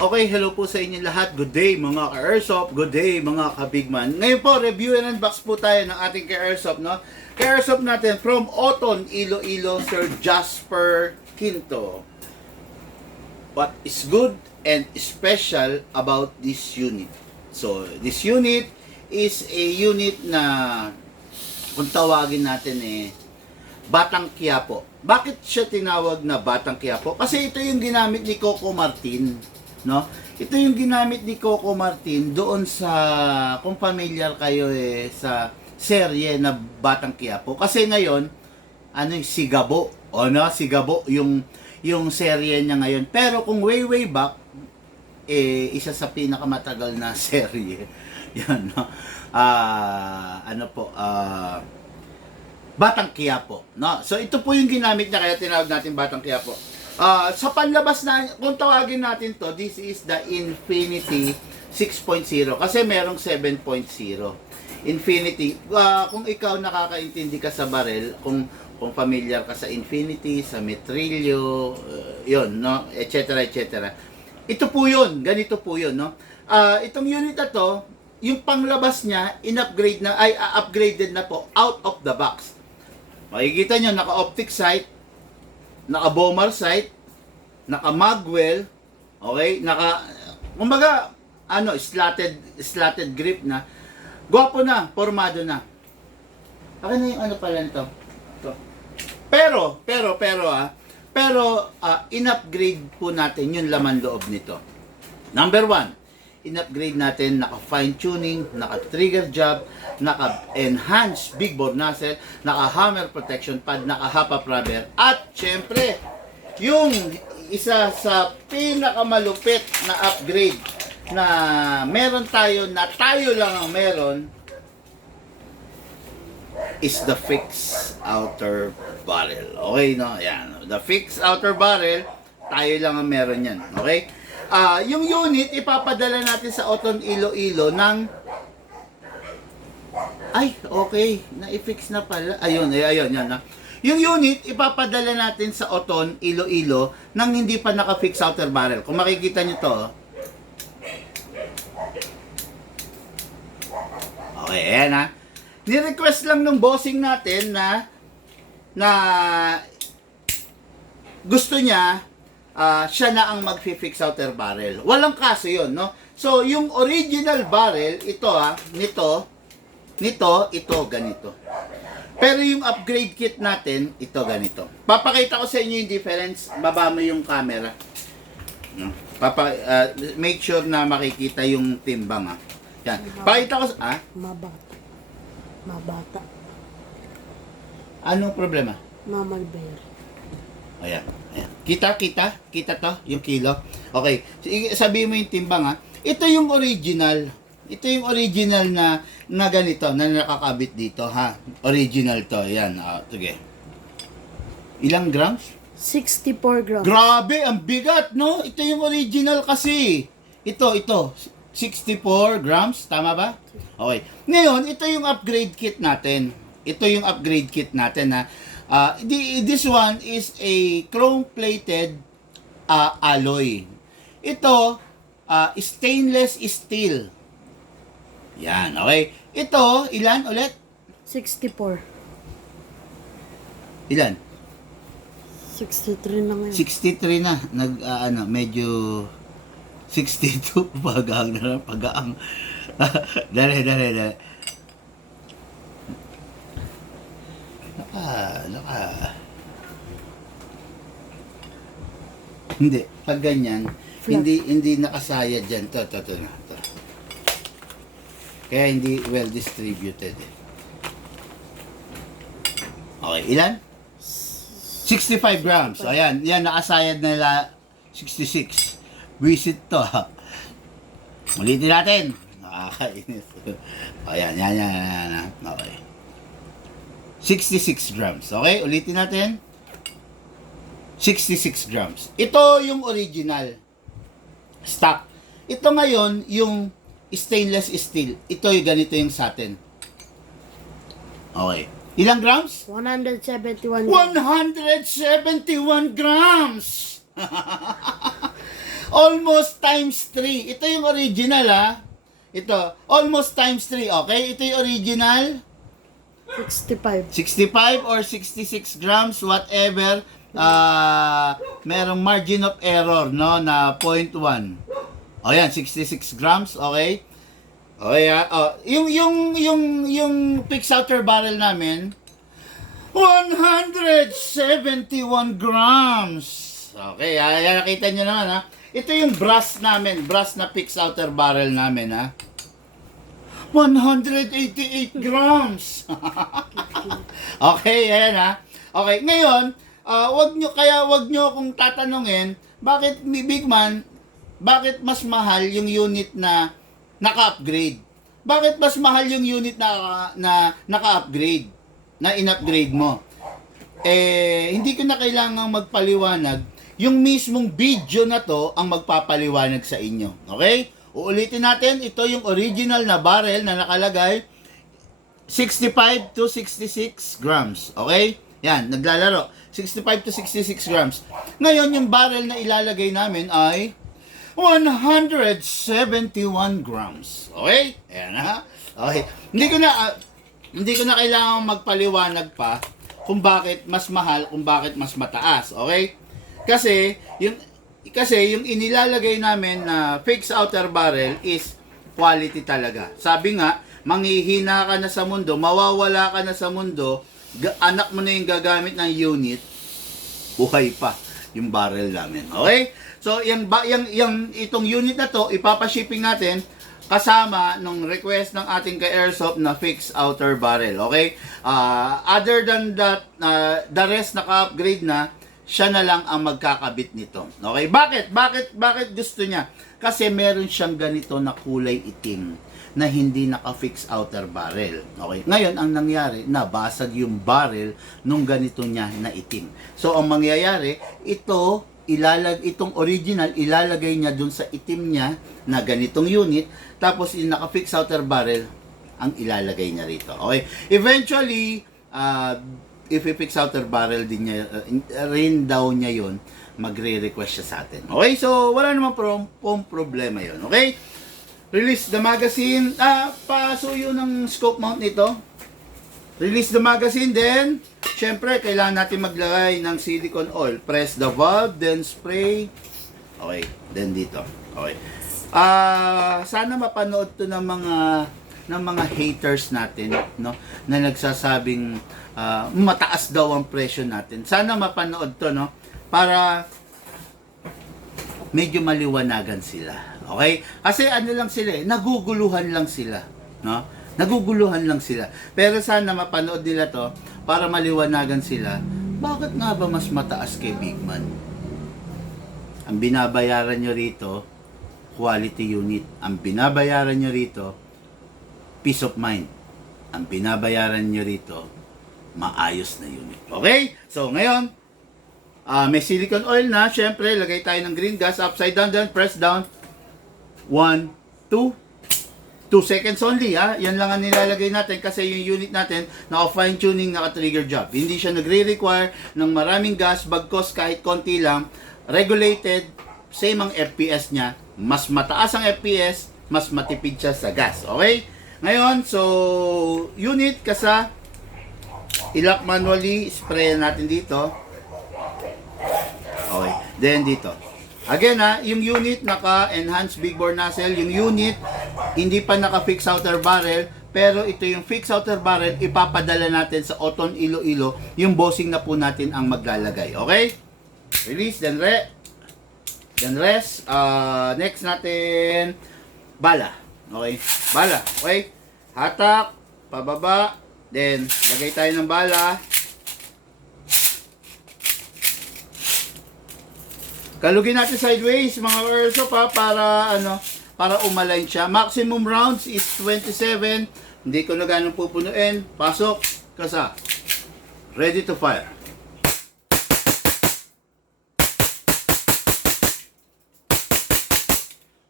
Okay, hello po sa inyo lahat. Good day mga ka-Airsoft. Good day mga ka-Bigman. Ngayon po, review and unbox po tayo ng ating ka-Airsoft, no? Ka-Airsoft natin from Oton, Iloilo, Sir Jasper Quinto. What is good and special about this unit? So, this unit is a unit na kung tawagin natin Batang Quiapo. Bakit siya tinawag na Batang Quiapo? Kasi ito yung ginamit ni Coco Martin, no? Ito yung ginamit ni Coco Martin doon sa, kung familiar kayo sa serye na Batang Quiapo. Kasi ngayon, si Gabo, si Gabo yung serye niya ngayon. Pero kung way back, isa sa pinakamatagal na serye. Yan, no? Batang Quiapo, no? So ito po yung ginamit niya, kaya tinawag natin Batang Quiapo. Sa panlabas na, kung tawagin natin to, this is the Infinity 6.0 kasi merong 7.0. Infinity, kung ikaw nakakaintindi ka sa barrel, kung familiar ka sa Infinity, sa Metrillo, yon, no, etc. Ito po yun, ganito po yun, no? Itong unit na to, yung panglabas niya, upgraded na po out of the box. Makikita nyo, naka-optic sight, naka-bomber sight, naka-magwell, okay, kumbaga, slatted grip na, gwapo na, formado na. Akin na yung pala nito. Pero, in-upgrade po natin yung laman loob nito. Number 1, in-upgrade natin, naka-fine tuning, naka-trigger job, naka-enhance big bore nozzle, naka-hammer protection pad, naka-hop-up rubber, at syempre, yung isa sa pinakamalupit na upgrade na meron tayo, na tayo lang ang meron, is the fixed outer barrel. Okay, no? Yan. The fixed outer barrel, tayo lang ang meron yan. Okay? Yung unit, ipapadala natin sa Oton, Iloilo ng... okay. Na-fix na pala. Ayun, yan. Yung unit, ipapadala natin sa Oton, Iloilo nang hindi pa naka-fix outer barrel. Kung makikita nyo to. Okay, ayan ha. Ni-request lang ng bossing natin na gusto niya siya na ang mag-fix outer barrel. Walang kaso yun, no? So, yung original barrel, ito, ganito. Pero yung upgrade kit natin, ito, ganito. Papakita ko sa inyo yung difference. Baba mo yung camera. No? Make sure na makikita yung timbang, ha? Yan. Pakita ko sa... Mabata. Anong problema? Mamalber. Ayan. Kita to, yung kilo. Okay. Sabihin mo yung timbang, ha. Ito yung original. Ito yung original na ganito, na nakakabit dito, ha. Original to. Ayan. Sige. Ilang grams? 64 grams. Grabe, ang bigat, no? Ito yung original kasi. Ito. 64 grams, tama ba? Okay. Ngayon, ito yung upgrade kit natin. Ha. This one is a chrome-plated alloy. Ito, stainless steel. Yan, okay. Ito, ilan ulit? 64. Ilan? 63 na ngayon. 63 na. Medyo 62. Pag-aang. Dali. Hindi, pag ganyan, hindi nakasayad dyan. To. Kaya hindi well distributed. Okay, ilan? 65 grams. So, ayan, nakasayad na nila 66. Visit to. Ulitin natin. Nakakainis. Ayan. Okay. 66 grams. Okay, ulitin natin. 66 grams. Ito yung original stock. Ito ngayon, yung stainless steel. Ito yung ganito yung sa atin. Okay. Ilang grams? 171 grams. 171 grams! Almost times 3. Ito yung original, ha? Ito, almost times 3, okay? Ito yung original. 65. 65 or 66 grams, whatever. Merong margin of error, no? Na 0.1. O yan, 66 grams, okay? O yan. Yung fixed outer barrel namin, 171 grams. Okay, ayan, nakita nyo naman, ha? Ito yung brass namin, brass na fixed outer barrel namin, ha? 188 grams. Okay, ayan, ha? Okay, ngayon, wag nyo akong tatanungin, bakit, Big Man, bakit mas mahal yung unit na naka-upgrade? Bakit mas mahal yung unit na naka-upgrade? Na in-upgrade mo? Hindi ko na kailangang magpaliwanag. Yung mismong video na to ang magpapaliwanag sa inyo. Okay? Uulitin natin, ito yung original na barrel na nakalagay 65 to 66 grams. Okay? Yan, naglalaro. 65 to 66 grams. Ngayon, yung barrel na ilalagay namin ay 171 grams. Okay? Ayan, ha? Okay. Hindi ko na kailangan magpaliwanag pa kung bakit mas mahal, kung bakit mas mataas. Okay? Kasi yung inilalagay namin na fixed outer barrel is quality talaga. Sabi nga, manghihina ka na sa mundo, mawawala ka na sa mundo, anak mo na yung gagamit ng unit, buhay pa yung barrel namin. Okay? So, itong unit na to, ipapashipping natin kasama nung request ng ating ka-airsoft na fixed outer barrel. Okay? Other than that, the rest naka-upgrade na, siya na lang ang magkakabit nito. Okay? Bakit gusto niya? Kasi meron siyang ganito na kulay itim na hindi naka-fix outer barrel. Okay? Ngayon, ang nangyari, nabasag yung barrel nung ganito niya na itim. So, ang mangyayari, itong original, ilalagay niya dun sa itim niya na ganitong unit, tapos yung naka-fix outer barrel, ang ilalagay niya rito. Okay? Eventually, if i-fix outer barrel din niya, rin daw niya yun, magre-request siya sa atin. Okay? So, wala naman problema yun. Okay? Release the magazine. Pasuyo ng scope mount nito. Release the magazine, then, syempre, kailangan natin maglagay ng silicone oil. Press the valve, then spray. Okay, then dito. Okay. Sana mapanood to ng mga haters natin, no? Na nagsasabing mataas daw ang presyo natin. Sana mapanood to, no? Para medyo maliwanagan sila. Okay? Kasi ano lang sila, naguguluhan lang sila, no? Naguguluhan lang sila. Pero sana mapanood nila to para maliwanagan sila. Bakit nga ba mas mataas kay Big Man? Ang binabayaran nyo rito, quality unit. Ang binabayaran nyo rito, peace of mind. Ang binabayaran nyo rito, maayos na unit. Okay? So, ngayon, may silicone oil na. Siyempre, lagay tayo ng green gas. Upside down, then press down. 1, 2 seconds only, ha? Yan lang ang nilalagay natin kasi yung unit natin naka-fine tuning, naka-trigger job. Hindi siya nagre-require ng maraming gas, bagkos kahit konti lang. Regulated, same ang FPS niya. Mas mataas ang FPS, mas matipid siya sa gas. Okay? Ngayon, so, unit kasa, i-lock manually, spray natin dito. Okay. Then dito. Again, yung unit naka-enhanced big bore nozzle, yung unit hindi pa naka-fix outer barrel, pero ito yung fix outer barrel, ipapadala natin sa Oton Iloilo, yung bossing na po natin ang maglalagay. Okay? Release, then rest. Next natin, bala. Okay? Bala. Okay? Hatak, pababa, then lagay tayo ng bala. Kalugin natin sideways mga airsoft, para umalign siya. Maximum rounds is 27. Hindi ko na ganun pupunuin. Pasok, kasa. Ready to fire.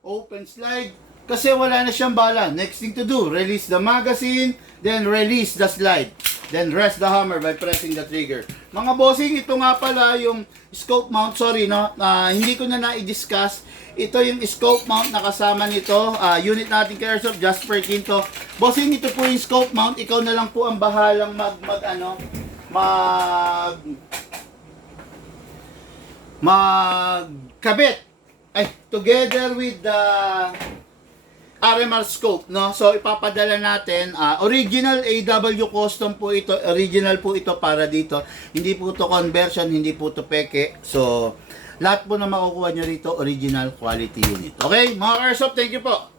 Open slide. Kasi wala na siyang bala. Next thing to do, release the magazine, then release the slide. Then rest the hammer by pressing the trigger. Mga bossing, ito nga pala yung scope mount. Sorry, no? Hindi ko na na-discuss. Ito yung scope mount na kasama nito. Unit natin kay Airsoft, Jasper Quinto. Bossing, ito po yung scope mount. Ikaw na lang po ang bahalang magkabit. Ay, together with the RMR scope, no? So ipapadala natin, original AW custom po ito, original po ito para dito. Hindi po to conversion, hindi po to peke. So lahat po na makukuha nyo rito, original quality unit. Okay, mga Airsoft, thank you po.